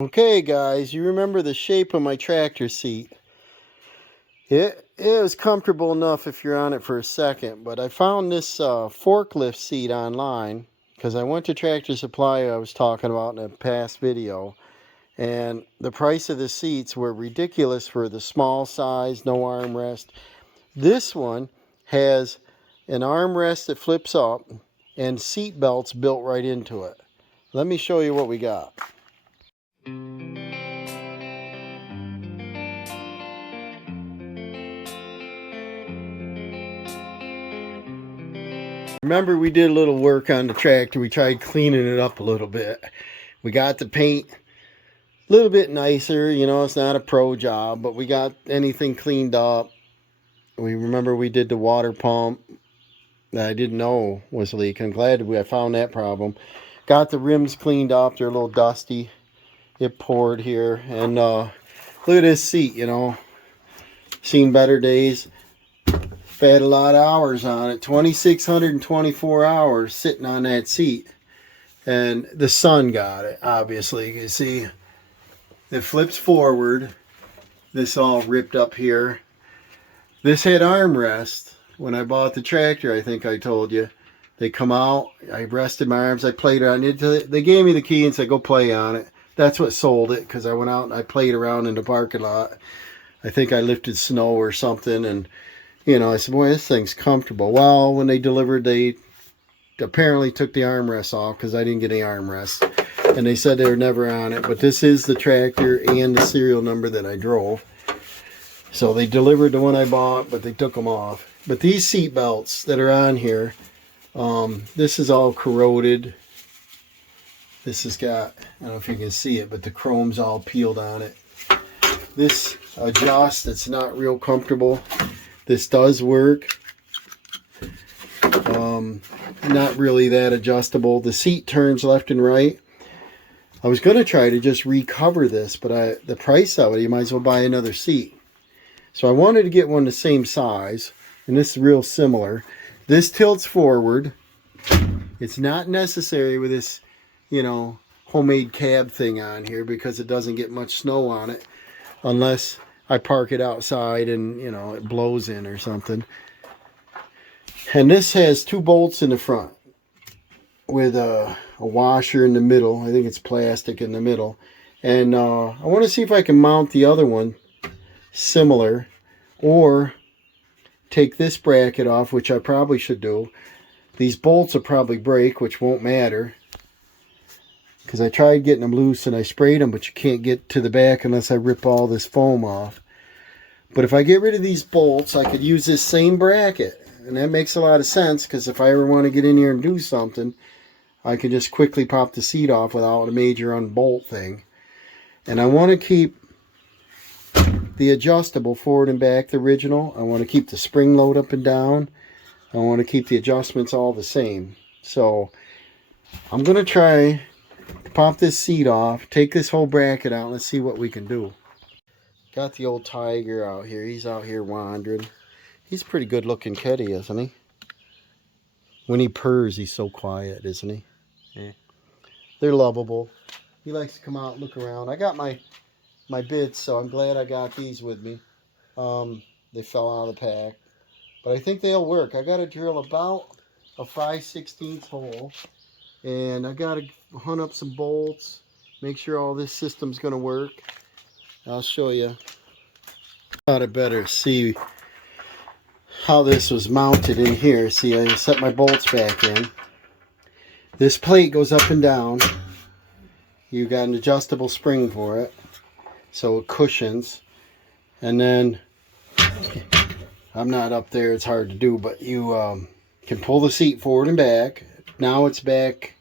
Okay guys, you remember the shape of my tractor seat. It was comfortable enough if you're on it for a second, but I found this forklift seat online because I went to Tractor Supply I was talking about in a past video, and the price of the seats were ridiculous for the small size, no armrest. This one has an armrest that flips up and seat belts built right into it. Let me show you what we got. Remember, we did a little work on the tractor. We tried cleaning it up a little bit. We got the paint a little bit nicer. You know, it's not a pro job, but we got anything cleaned up. We did the water pump that I didn't know was leaking. I'm glad I found that problem. Got the rims cleaned up. They're a little dusty. It poured here. And look at this seat, you know. Seen better days. Had a lot of hours on it, 2,624 hours sitting on that seat, and the sun got it. Obviously, you can see it flips forward. This all ripped up here. This had armrest when I bought the tractor. I think I told you they come out. I rested my arms. I played on it. They gave me the key and said go play on it. That's what sold it, because I went out and I played around in the parking lot. I think I lifted snow or something, and you know, I said, boy, this thing's comfortable. Well, when they delivered, they apparently took the armrest off because I didn't get any armrest. And they said they were never on it. But this is the tractor and the serial number that I drove. So they delivered the one I bought, but they took them off. But these seat belts that are on here, this is all corroded. This has got, I don't know if you can see it, but the chrome's all peeled on it. This adjusts, it's not real comfortable. This does work. Not really that adjustable. The seat turns left and right. I was going to try to just recover this, but the price of it, you might as well buy another seat. So I wanted to get one the same size, and this is real similar. This tilts forward. It's not necessary with this, you know, homemade cab thing on here because it doesn't get much snow on it unless I park it outside and, you know, it blows in or something. And this has two bolts in the front with a washer in the middle. I think it's plastic in the middle. And I want to see if I can mount the other one similar, or take this bracket off, which I probably should do. These bolts will probably break, which won't matter, because I tried getting them loose and I sprayed them, but you can't get to the back unless I rip all this foam off. But if I get rid of these bolts, I could use this same bracket. And that makes a lot of sense, because if I ever want to get in here and do something, I can just quickly pop the seat off without a major unbolt thing. And I want to keep the adjustable forward and back, the original. I want to keep the spring load up and down. I want to keep the adjustments all the same. So I'm going to try to pop this seat off, take this whole bracket out, and let's see what we can do. Got the old Tiger out here. He's out here wandering. He's a pretty good looking kitty, isn't he? When he purrs, he's so quiet, isn't he? Yeah. They're lovable. He likes to come out and look around. I got my bits, so I'm glad I got these with me. They fell out of the pack. But I think they'll work. I got to drill about a 5/16 hole. And I got to hunt up some bolts. Make sure all this system's going to work. I'll show you. Thought I better see how this was mounted in here. See, I set my bolts back in. This plate goes up and down. You got an adjustable spring for it, so it cushions. And then, I'm not up there, it's hard to do, but you can pull the seat forward and back. Now it's back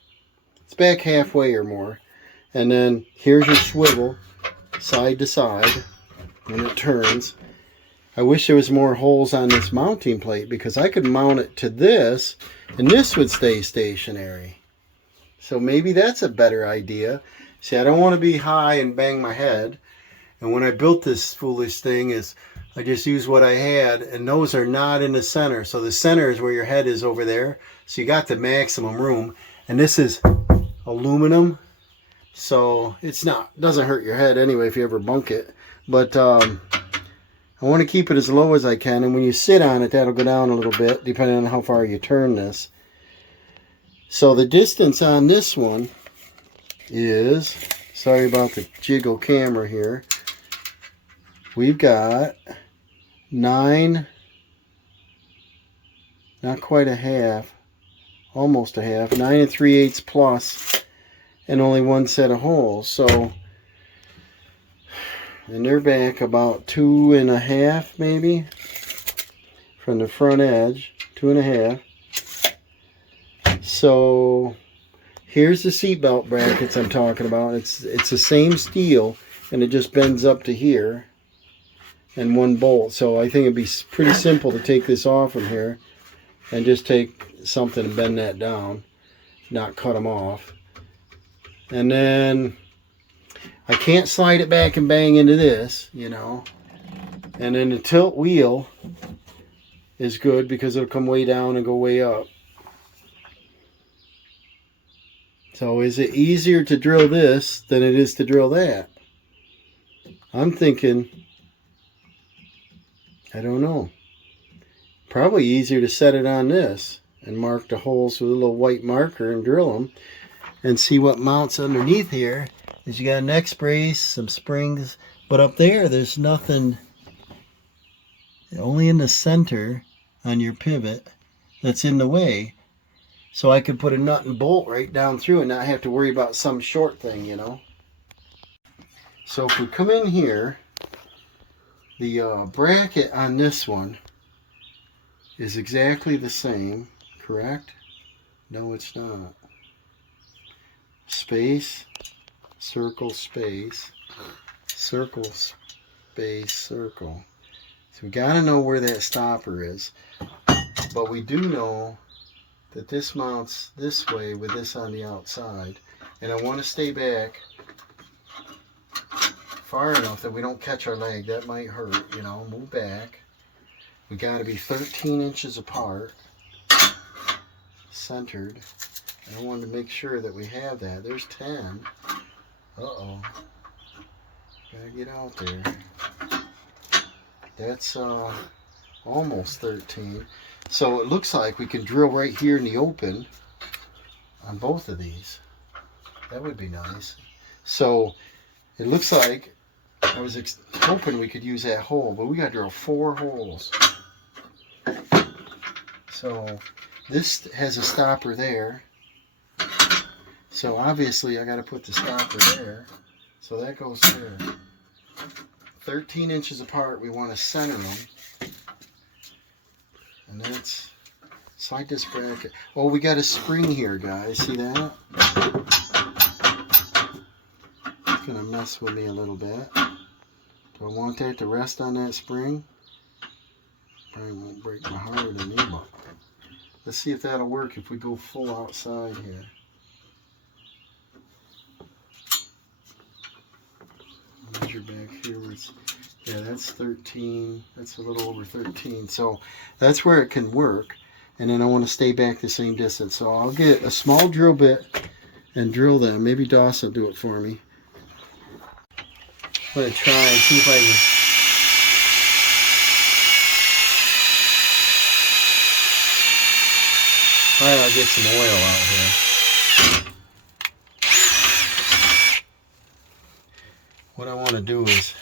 halfway or more. And then here's your swivel, side to side, when it turns. I wish there was more holes on this mounting plate, because I could mount it to this and this would stay stationary. So maybe that's a better idea. See, I don't want to be high and bang my head. And when I built this foolish thing, I just used what I had, and those are not in the center. So the center is where your head is over there. So you got the maximum room. And this is aluminum. So it's doesn't hurt your head anyway if you ever bunk it. But I want to keep it as low as I can, and when you sit on it, that'll go down a little bit depending on how far you turn this. So the distance on this one is, sorry about the jiggle camera here, we've got 9, not quite a half, almost a half, 9 3/8 plus, and only one set of holes. So, and they're back about 2.5 maybe from the front edge, 2.5. So here's the seatbelt brackets I'm talking about. It's the same steel, and it just bends up to here, and one bolt. So I think it'd be pretty simple to take this off from here and just take something and bend that down, not cut them off. And then I can't slide it back and bang into this, you know. And then the tilt wheel is good because it'll come way down and go way up. So is it easier to drill this than it is to drill that? I'm thinking, I don't know. Probably easier to set it on this and mark the holes with a little white marker and drill them and see what mounts underneath here. Is you got a neck brace, some springs, but up there there's nothing, only in the center on your pivot that's in the way. So I could put a nut and bolt right down through and not have to worry about some short thing, you know. So if we come in here, the bracket on this one is exactly the same, correct? No, it's not. Space, circle, space, circle, space, circle. So we got to know where that stopper is. But we do know that this mounts this way with this on the outside, and I want to stay back far enough that we don't catch our leg. That might hurt, you know. Move back. We got to be 13 inches apart, centered. And I wanted to make sure that we have that. There's 10. Uh-oh. Gotta get out there. That's almost 13. So it looks like we can drill right here in the open on both of these. That would be nice. So it looks like I was hoping we could use that hole, but we got to drill 4 holes. So this has a stopper there. So obviously I got to put the stopper there. So that goes there. 13 inches apart, we want to center them. And that's, slide this bracket. Oh, we got a spring here, guys. See that? It's going to mess with me a little bit. Do I want that to rest on that spring? Probably won't break my heart in me, but let's see if that'll work if we go full outside here. Measure back here. Yeah, that's 13. That's a little over 13. So that's where it can work. And then I want to stay back the same distance. So I'll get a small drill bit and drill them. Maybe Dawson will do it for me. I'm going to try and see if I can... I'll get some oil out here. What I want to do is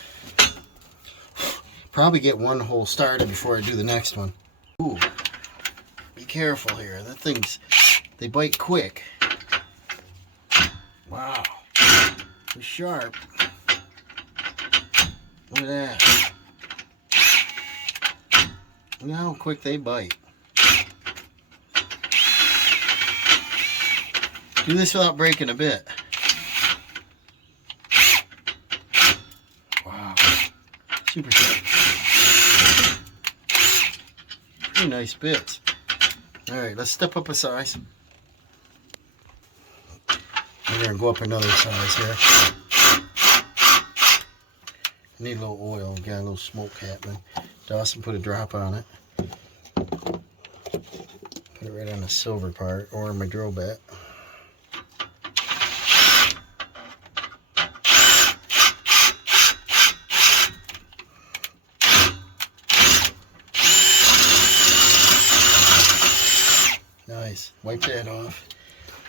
probably get one hole started before I do the next one. Ooh, be careful here. That thing's, they bite quick. Wow, they're sharp. Look at that. Look how quick they bite. Do this without breaking a bit. Wow, super sharp. Pretty nice bits. All right, let's step up a size. We're gonna go up another size here. Need a little oil. Got a little smoke happening. Dawson put a drop on it. Put it right on the silver part or my drill bit. wipe that off.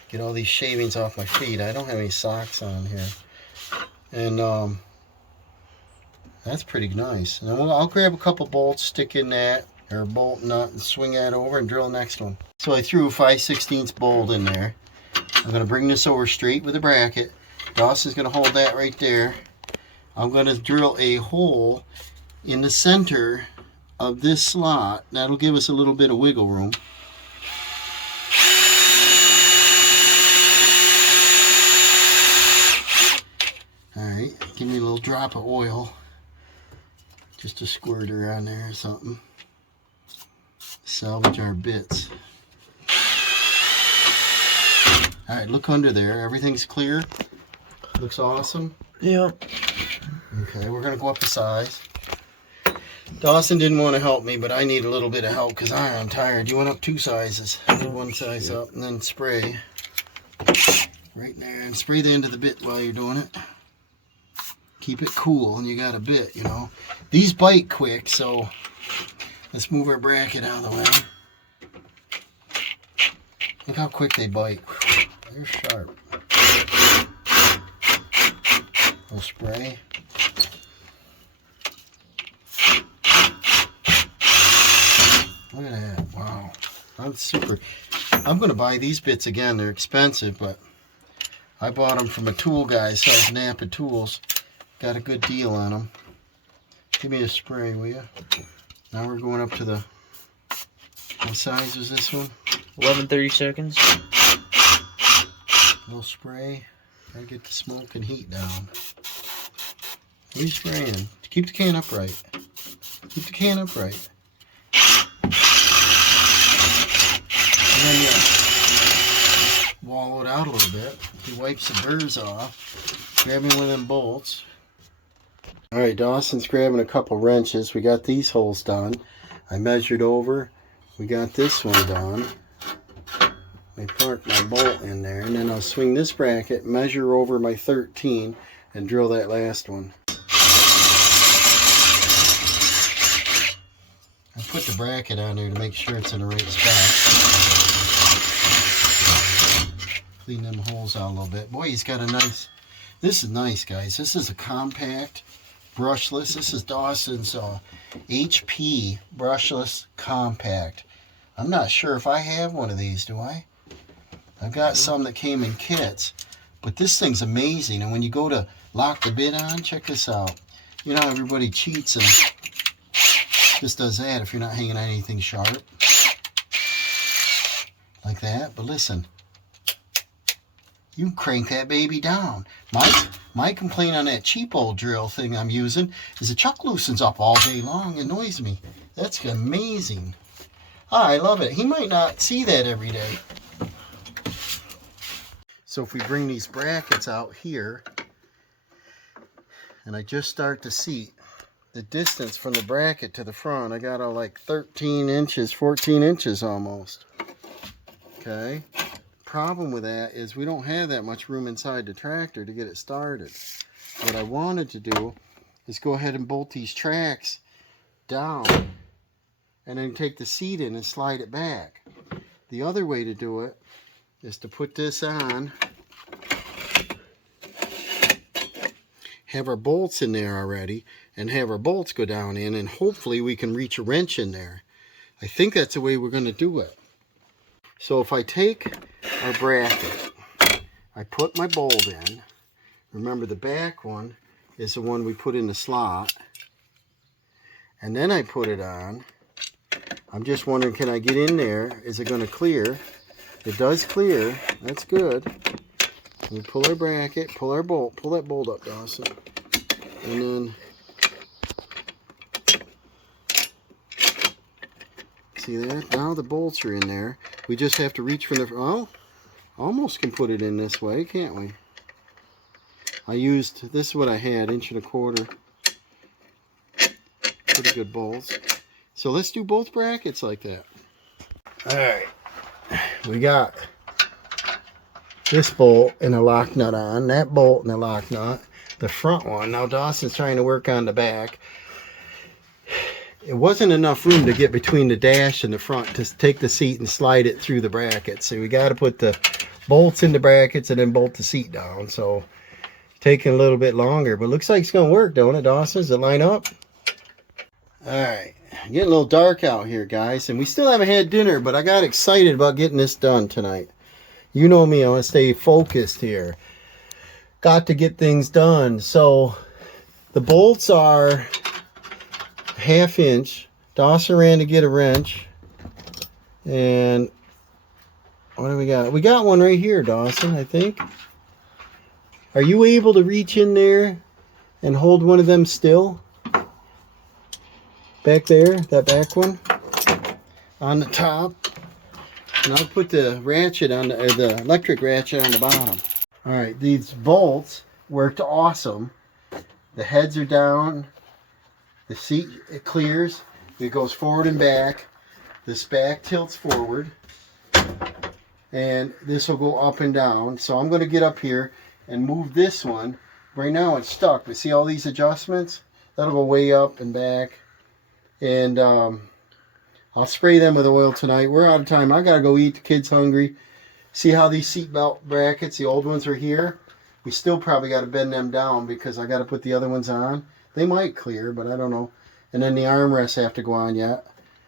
Get all these shavings off my feet. I don't have any socks on here. And that's pretty nice. And I'll grab a couple bolts, stick in that, or a bolt nut, and swing that over and drill the next one. So I threw a 5/16 bolt in there. I'm going to bring this over straight with a bracket. Dawson's going to hold that right there. I'm going to drill a hole in the center of this slot. That'll give us a little bit of wiggle room. Alright, give me a little drop of oil. Just a squirter on there or something. Salvage our bits. Alright, look under there. Everything's clear. Looks awesome. Yep. Okay, we're going to go up a size. Dawson didn't want to help me, but I need a little bit of help because I am tired. You went up 2 sizes. I did 1 size up and then spray right there. And spray the end of the bit while you're doing it. Keep it cool and you got a bit, you know. These bite quick, so let's move our bracket out of the way. Look how quick they bite. They're sharp. We'll spray. Look at that. Wow. That's super. I'm going to buy these bits again. They're expensive, but I bought them from a tool guy that sells Napa tools. Got a good deal on them. Give me a spray, will you? Now we're going up to the... What size is this one? 11-30 seconds. A little spray. Gotta get the smoke and heat down. What are you spraying? Keep the can upright. Keep the can upright. And then you wallow it out a little bit. He wipes the burrs off. Grab me one of them bolts. Alright, Dawson's grabbing a couple wrenches. We got these holes done. I measured over. We got this one done. I park my bolt in there, and then I'll swing this bracket, measure over my 13, and drill that last one. I put the bracket on there to make sure it's in the right spot. Clean them holes out a little bit. Boy, he's got a nice... This is nice, guys. This is a compact brushless. This is Dawson's HP brushless compact. I'm not sure if I have one of these, do I? I've got some that came in kits, but this thing's amazing. And when you go to lock the bit on, check this out. You know how everybody cheats and just does that if you're not hanging on anything sharp. Like that. But listen, you crank that baby down. My complaint on that cheap old drill thing I'm using is the chuck loosens up all day long. It annoys me. That's amazing. Oh, I love it. He might not see that every day. So if we bring these brackets out here, and I just start the seat, the distance from the bracket to the front, I got like 13 inches, 14 inches almost. Okay. Problem with that is we don't have that much room inside the tractor to get it started. What I wanted to do is go ahead and bolt these tracks down and then take the seat in and slide it back. The other way to do it is to put this on, have our bolts in there already, and have our bolts go down in, and hopefully we can reach a wrench in there. I think that's the way we're going to do it. So if I take our bracket, I put my bolt in. Remember, the back one is the one we put in the slot. And then I put it on. I'm just wondering, can I get in there? Is it going to clear? It does clear. That's good. We pull our bracket, pull our bolt, pull that bolt up, Dawson. And then, see that? Now the bolts are in there. We just have to reach from the, oh, almost can put it in this way, can't we? I used, this is what I had, 1.25 inches. Pretty good bolts. So let's do both brackets like that. Alright, we got this bolt and a lock nut on, that bolt and a lock nut, the front one. Now Dawson's trying to work on the back. it wasn't enough room to get between the dash and the front to take the seat and slide it through the brackets. So we got to put the bolts in the brackets and then bolt the seat down. So taking a little bit longer, but looks like it's gonna work, don't it, Dawson? Does it line up? All right, getting a little dark out here, guys, and we still haven't had dinner, but I got excited about getting this done tonight. You know me, I want to stay focused here. Got to get things done. So the bolts are 1/2 inch. Dawson ran to get a wrench, and what do we got? We got one right here, Dawson, I think. Are you able to reach in there and hold one of them still? Back there, that back one on the top. And I'll put the ratchet on the electric ratchet on the bottom. All right, these bolts worked awesome. The heads are down. The seat, it clears. It goes forward and back. This back tilts forward. And this will go up and down. So I'm going to get up here and move this one. Right now it's stuck, but see all these adjustments? That'll go way up and back. And I'll spray them with oil tonight. We're out of time. I gotta go eat. The kids hungry. See how these seat belt brackets, the old ones are here? We still probably got to bend them down because I got to put the other ones on. They might clear, but I don't know. And then the armrests have to go on yet.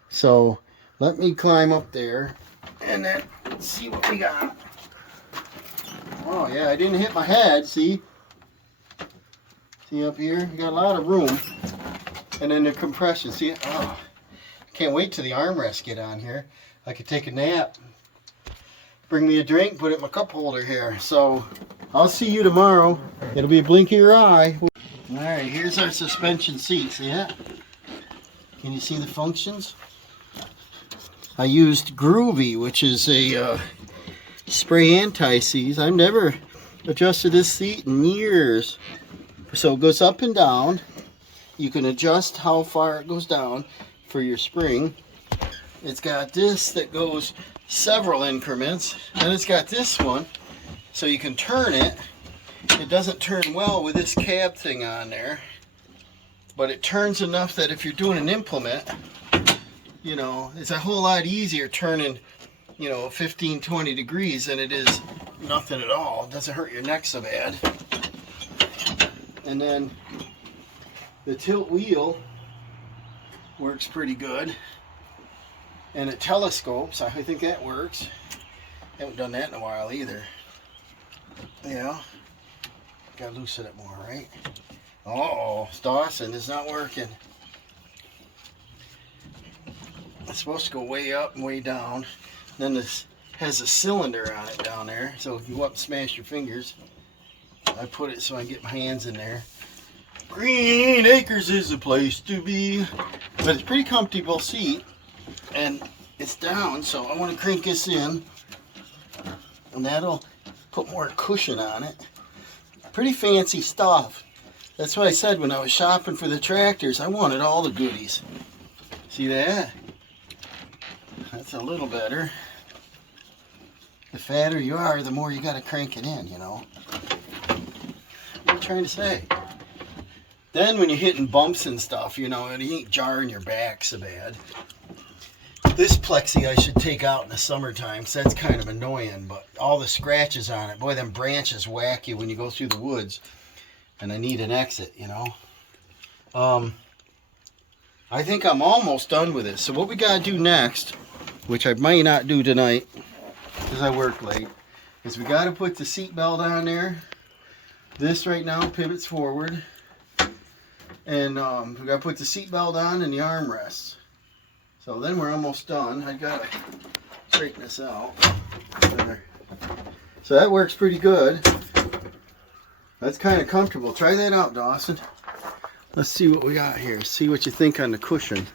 So let me climb up there and then see what we got. Oh yeah, I didn't hit my head, see? See up here? You got a lot of room. And then the compression, see? Oh, can't wait till the armrests get on here. I could take a nap, bring me a drink, put it in my cup holder here. So I'll see you tomorrow. It'll be a blink of your eye. All right, here's our suspension seat, see that? Can you see the functions? I used Groovy, which is a spray anti-seize. I've never adjusted this seat in years. So it goes up and down. You can adjust how far it goes down for your spring. It's got this that goes several increments, and it's got this one so you can turn it. It doesn't turn well with this cab thing on there, but it turns enough that if you're doing an implement, you know, it's a whole lot easier turning, you know, 15-20 degrees than it is nothing at all. It doesn't hurt your neck so bad. And then the tilt wheel works pretty good, and it telescopes. I think that works. Haven't done that in a while either. Yeah, gotta loosen it more, right? Uh-oh, Dawson, it's not working. It's supposed to go way up and way down. Then this has a cylinder on it down there, so if you go up and smash your fingers, I put it so I can get my hands in there. Green Acres is the place to be. But it's a pretty comfortable seat, and it's down, so I want to crank this in, and that'll put more cushion on it. Pretty fancy stuff. That's why I said when I was shopping for the tractors, I wanted all the goodies. See that? That's a little better. The fatter you are, the more you got to crank it in, you know. What are you trying to say? Then when you're hitting bumps and stuff, you know, and you ain't jarring your back so bad. This plexi I should take out in the summertime, so that's kind of annoying, but all the scratches on it, boy, them branches whack you when you go through the woods, and I need an exit, you know. I think I'm almost done with it. So what we gotta do next, which I might not do tonight, because I work late, is we gotta put the seat belt on there. This right now pivots forward. And we gotta put the seat belt on and the armrests. So then we're almost done. I gotta straighten this out. There. So that works pretty good. That's kind of comfortable. Try that out, Dawson. Let's see what we got here. See what you think on the cushion.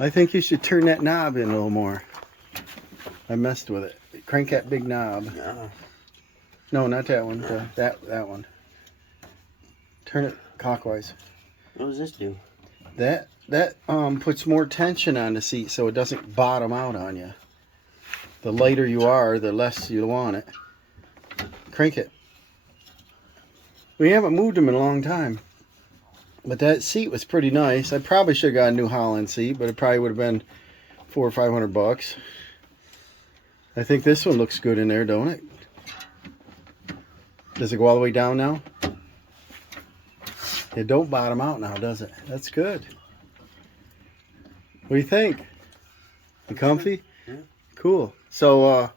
I think you should turn that knob in a little more. I messed with it. Crank that big knob. No, not that one. That one. Turn it clockwise. What does this do? That puts more tension on the seat so it doesn't bottom out on you. The lighter you are, the less you want it. Crank it. We haven't moved them in a long time. But that seat was pretty nice. I probably should have got a New Holland seat, but it probably would have been $400 or $500. I think this one looks good in there, don't it? Does it go all the way down now? It don't bottom out now, does it? That's good. What do you think? You comfy? Yeah. Cool. So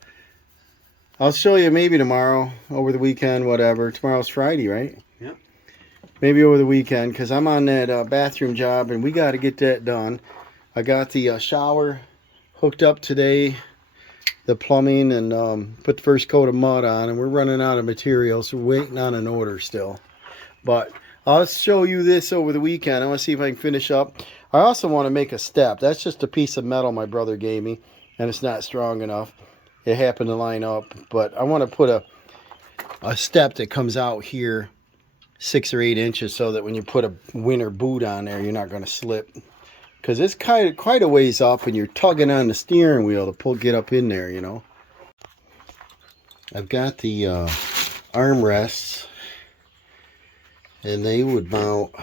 I'll show you maybe tomorrow, over the weekend, whatever. Tomorrow's Friday, right? Yeah. Maybe over the weekend, because I'm on that bathroom job, and we got to get that done. I got the shower hooked up today, the plumbing, and put the first coat of mud on, and we're running out of material, so we're waiting on an order still. But I'll show you this over the weekend. I want to see if I can finish up. I also want to make a step. That's just a piece of metal my brother gave me, and it's not strong enough. It happened to line up, but I want to put a step that comes out here 6 or 8 inches, so that when you put a winter boot on there, you're not going to slip. Because it's quite a ways up, and you're tugging on the steering wheel to get up in there, you know. I've got the armrests, and they would mount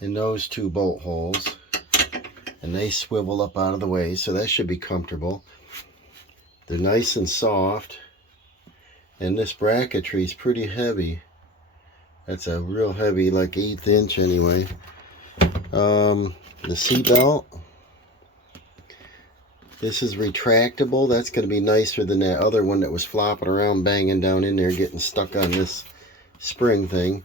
in those 2 bolt holes, and they swivel up out of the way, so that should be comfortable. They're nice and soft, and this bracketry is pretty heavy. That's a real heavy, like 1/8 inch anyway. The seat belt, this is retractable. That's going to be nicer than that other one that was flopping around, banging down in there, getting stuck on this spring thing.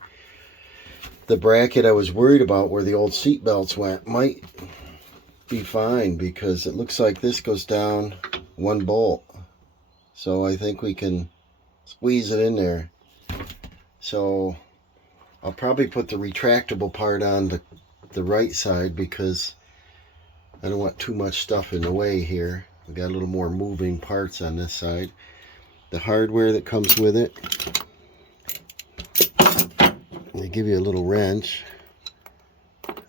The bracket I was worried about where the old seat belts went might be fine, because it looks like this goes down 1 bolt. So I think we can squeeze it in there. So I'll probably put the retractable part on the right side, because I don't want too much stuff in the way here. We got a little more moving parts on this side. The hardware that comes with it, they give you a little wrench.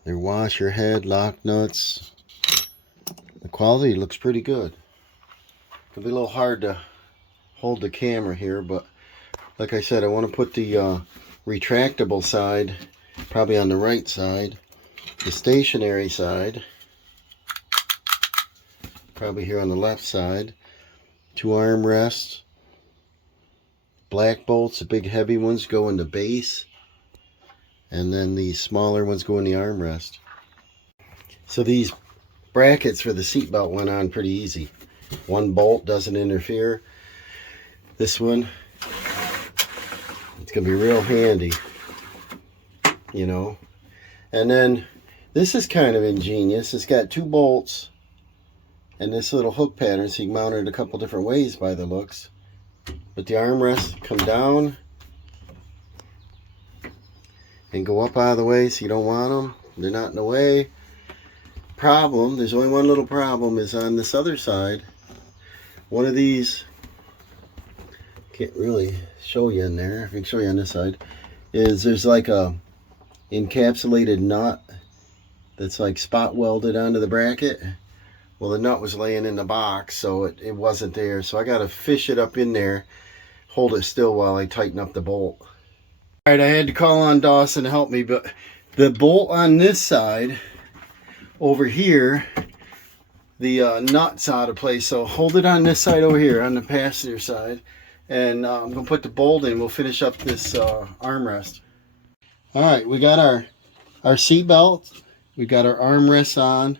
They're washer head, lock nuts. The quality looks pretty good. It'll be a little hard to hold the camera here, but like I said, I want to put the retractable side probably on the right side, the stationary side probably here on the left side. 2 armrests, black bolts. The big heavy ones go in the base, and then the smaller ones go in the armrest. So these brackets for the seatbelt went on pretty easy. 1 bolt doesn't interfere. This one, it's gonna be real handy, you know. And then this is kind of ingenious. It's got 2 bolts and this little hook pattern, so you can mount it a couple different ways by the looks. But the armrests come down and go up out of the way, so you don't want them. They're not in the way. Problem, there's only one little problem, is on this other side. One of these, can't really show you in there, I can show you on this side, is there's like a encapsulated nut that's like spot welded onto the bracket. Well, the nut was laying in the box, so it wasn't there. So I got to fish it up in there, hold it still while I tighten up the bolt. All right, I had to call on Dawson to help me, but the bolt on this side over here, the nut's out of place. So hold it on this side over here, on the passenger side, and I'm going to put the bolt in. We'll finish up this armrest. All right, we got our seat belt. We got our armrests on.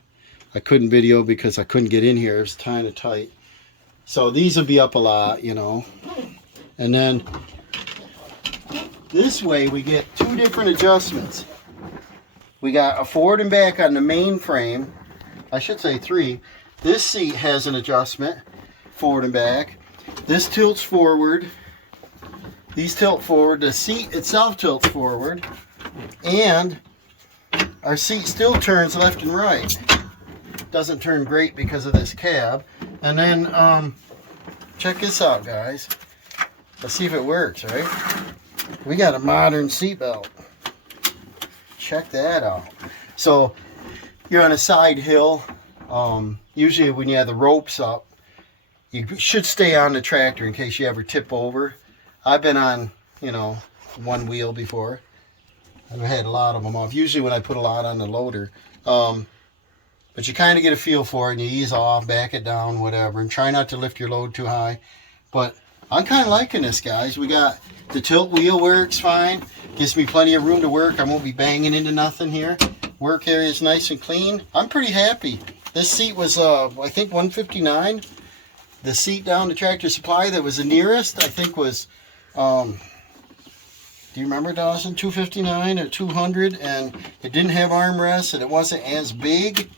I couldn't video because I couldn't get in here. It was kind of tight. So these will be up a lot, you know. And then this way we get 2 different adjustments. We got a forward and back on the main frame. I should say 3. This seat has an adjustment, forward and back. This tilts forward. These tilt forward. The seat itself tilts forward. And our seat still turns left and right. Doesn't turn great because of this cab. And then check this out, guys. Let's see if it works. Right, we got a modern seatbelt. Check that out. So you're on a side hill. Usually when you have the ropes up, you should stay on the tractor in case you ever tip over. I've been on, you know, one wheel before. I've had a lot of them off. Usually when I put a lot on the loader. But you kind of get a feel for it and you ease off, back it down, whatever. And try not to lift your load too high. But I'm kind of liking this, guys. We got the tilt wheel works fine. Gives me plenty of room to work. I won't be banging into nothing here. Work area is nice and clean. I'm pretty happy. This seat was, I think, $159. The seat down to Tractor Supply that was the nearest, I think, was, do you remember, Dawson? $259 or $200, and it didn't have armrests, and it wasn't as big,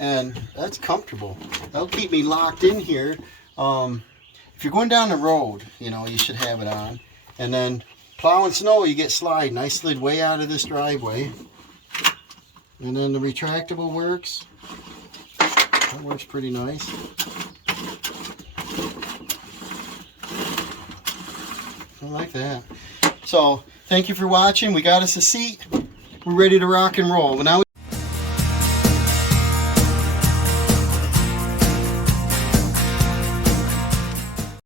and that's comfortable. That'll keep me locked in here. If you're going down the road, you know, you should have it on. And then plowing snow, you get sliding. I slid way out of this driveway. And then the retractable works. That works pretty nice. I like that. So, thank you for watching. We got us a seat. We're ready to rock and roll. Now